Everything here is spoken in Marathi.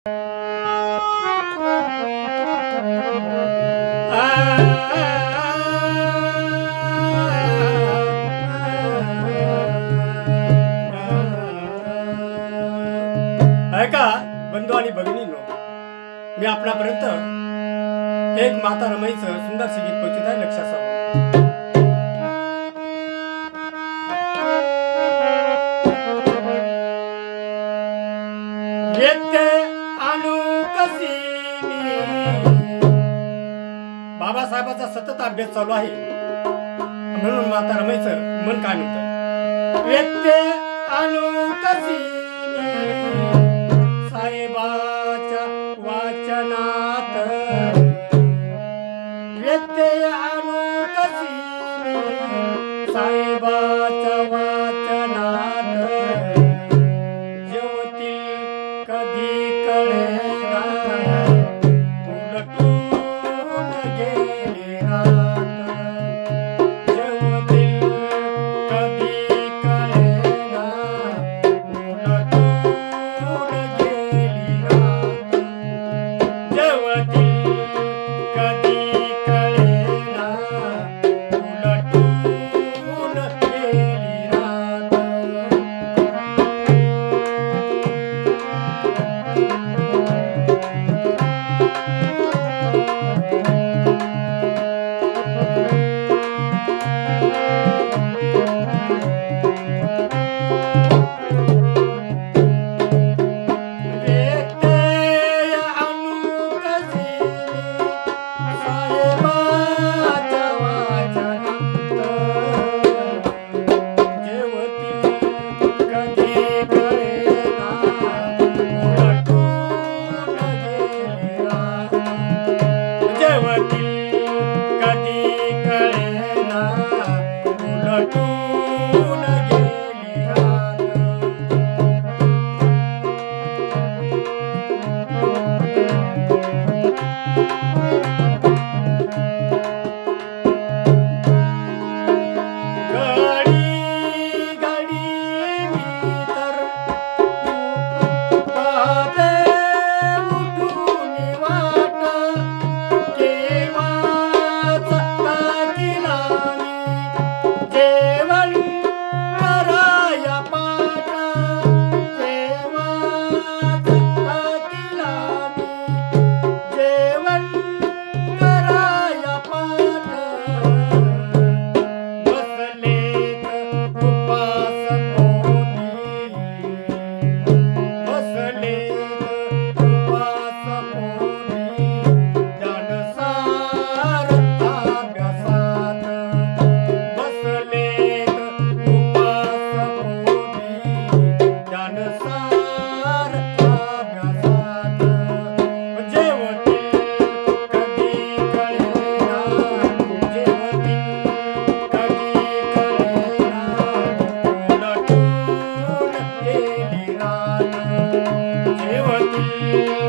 ऐका बंधू आणि भगिनींनो, मी आपल्यापर्यंत एक माता रमाईचं सुंदरसे गीत पोहोचत आहे. लक्षात असावं. येते आणू कशी बाबासाहेबाचा सतत अभ्यास चालू आहे, म्हणून माता रमाईचं मन काय म्हणतं. येते आणू कशी साहेबाच्या वाचनात, व्यत्यय आणू कशी साहेबाच्या वाचनात, जेवतील कधी कळेना उलटून गेली रात, जेवतील कधी कळेना उलटून गेली रात, जेवतील कधी कळेना उलटून गेली रात. व्यत्यय आणू कशी साहेबाच्या वाचनात, जेवतील कधी कळेना उलटून गेली रात, जेवतील कधी कळेना उलटून गेली रात. घडी घडी भीतर पाहते उठून वाट, केव्हाच टाकीला मी जेवण कराया पाट, केव्हाच टाकीला मी जेवण कराया पाट, बसलेत उपास पोटी, बसलेत उपास पोटी, ज्ञानसार अभ्यासात, बसलेत उपास पोटी, ज्ञानसार अभ्यासात, जेवतील कधी कळेना, जेवतील कधी कळेना उलटून गेली रात, जेवतील